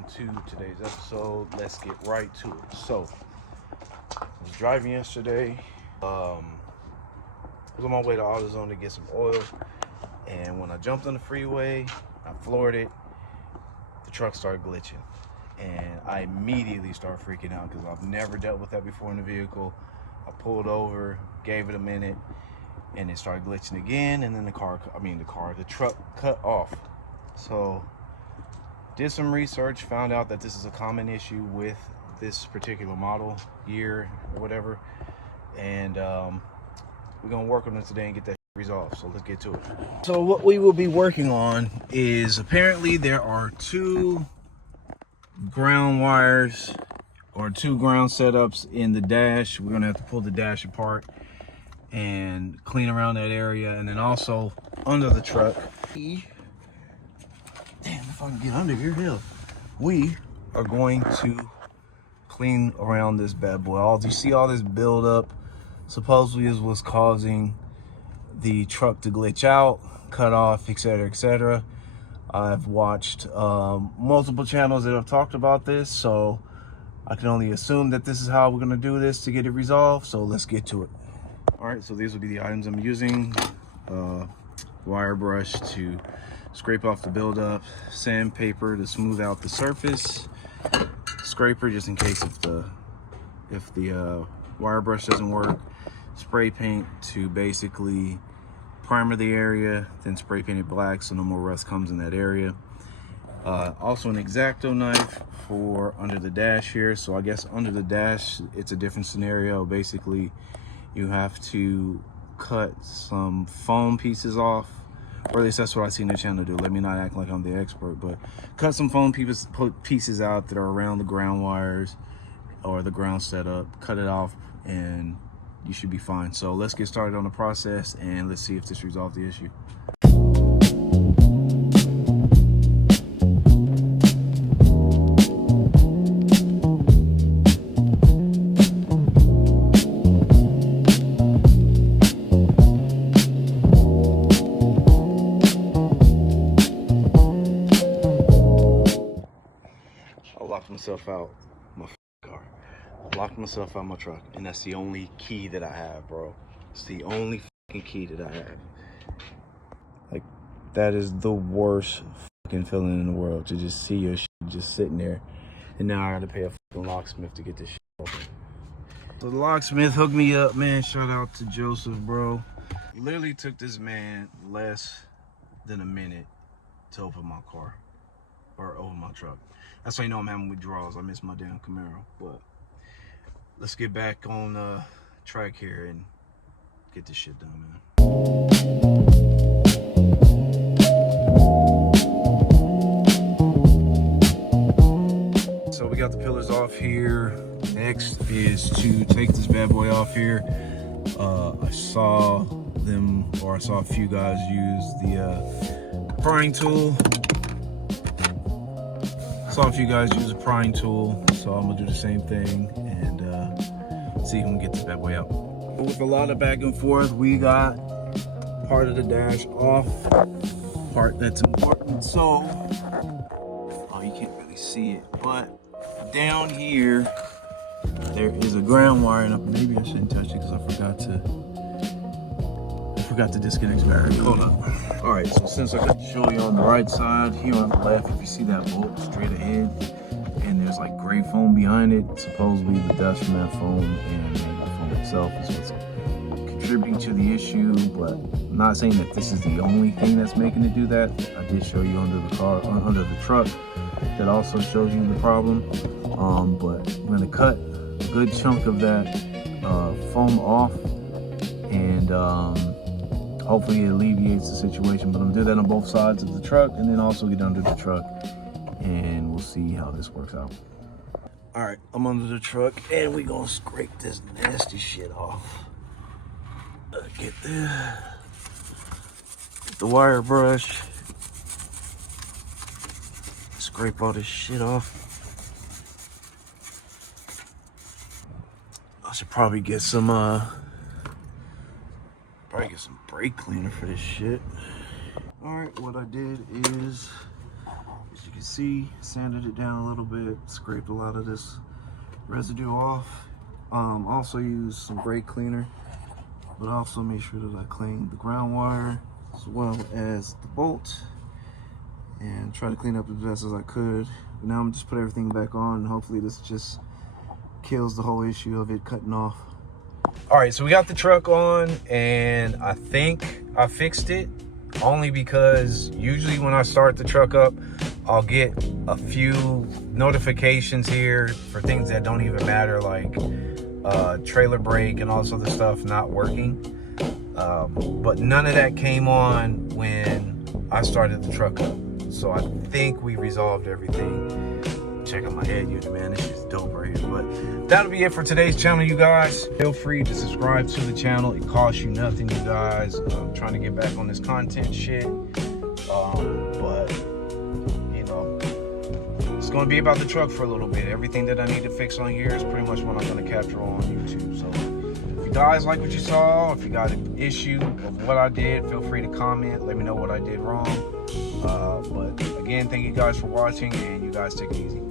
welcome to today's episode. Let's get right to it. So, I was driving yesterday. I was on my way to AutoZone to get some oil, and when I jumped on the freeway, I floored it. The truck started glitching, and I immediately started freaking out because I've never dealt with that before in the vehicle. I pulled over, gave it a minute, and it started glitching again, and then the truck cut off. So did some research, found out that this is a common issue with this particular model year or whatever, and we're gonna work on it today and get that resolved. So let's get to it. So what we will be working on is, apparently there are two ground wires or two ground setups in the dash. We're gonna have to pull the dash apart and clean around that area, and then also under the truck. Damn, if I can get under here, hell. We are going to clean around this bad boy. You see all this buildup supposedly is what's causing the truck to glitch out, cut off, etc., etc. I've watched multiple channels that have talked about this, so I can only assume that this is how we're going to do this to get it resolved. So let's get to it. All right, so these will be the items I'm using. Wire brush to scrape off the buildup, sandpaper to smooth out the surface, scraper just in case if the wire brush doesn't work, spray paint to basically primer the area, then spray paint it black so no more rust comes in that area. Also an X-Acto knife for under the dash here. So I guess under the dash it's a different scenario. Basically you have to cut some foam pieces off, or at least that's what I seen the channel do. Let me not act like I'm the expert, but cut some foam pieces out that are around the ground wires or the ground setup, cut it off, and you should be fine. So let's get started on the process and let's see if this resolves the issue. Myself out my car, locked myself out my truck, and that's the only key that I have, bro. It's the only fucking key that I have. Like, that is the worst fucking feeling in the world, to just see your shit just sitting there, and now I gotta pay a fucking locksmith to get this shit open. So the locksmith hooked me up, man. Shout out to Joseph, bro. Literally took this man less than a minute to open my car, or open my truck. That's how you know I'm having withdrawals. I miss my damn Camaro. But let's get back on track here and get this shit done, man. So we got the pillars off here. Next is to take this bad boy off here. I saw a few guys use the prying tool. Saw a few guys use a prying tool, so I'm gonna do the same thing and see if we can get this bad boy out. With a lot of back and forth, we got part of the dash off, part that's important. So, oh, you can't really see it, but down here there is a ground wire, and maybe I shouldn't touch it because I forgot to disconnect the battery. Hold up. All right, so since I could show you on the right side, here on the left, if you see that bolt straight ahead, and there's like gray foam behind it, supposedly the dust from that foam and maybe the foam itself is what's contributing to the issue. But I'm not saying that this is the only thing that's making it do that. I did show you under the truck that also shows you the problem. But I'm gonna cut a good chunk of that foam off, and hopefully it alleviates the situation. But I'm gonna do that on both sides of the truck, and then also get under the truck, and we'll see how this works out. All right, I'm under the truck, and we gonna scrape this nasty shit off. Get the wire brush, scrape all this shit off. I should probably get some brake cleaner for this shit. All right, what I did is As you can see, sanded it down a little bit, scraped a lot of this residue off. Also used some brake cleaner, but also make sure that I clean the ground wire as well as the bolt, and try to clean up as best as I could. But now I'm just put everything back on, and hopefully this just kills the whole issue of it cutting off. All right, so we got the truck on, and I think I fixed it, only because usually when I start the truck up, I'll get a few notifications here for things that don't even matter, like trailer brake and all this other stuff not working. But none of that came on when I started the truck up. So I think we resolved everything. Check out my head unit, man. This shit's dope right here. But that'll be it for today's channel, you guys. Feel free to subscribe to the channel. It costs you nothing, you guys. I'm trying to get back on this content shit. But you know, it's gonna be about the truck for a little bit. Everything that I need to fix on here is pretty much what I'm gonna capture on YouTube. So if you guys like what you saw, if you got an issue of what I did, feel free to comment. Let me know what I did wrong. But again, thank you guys for watching, and you guys take it easy.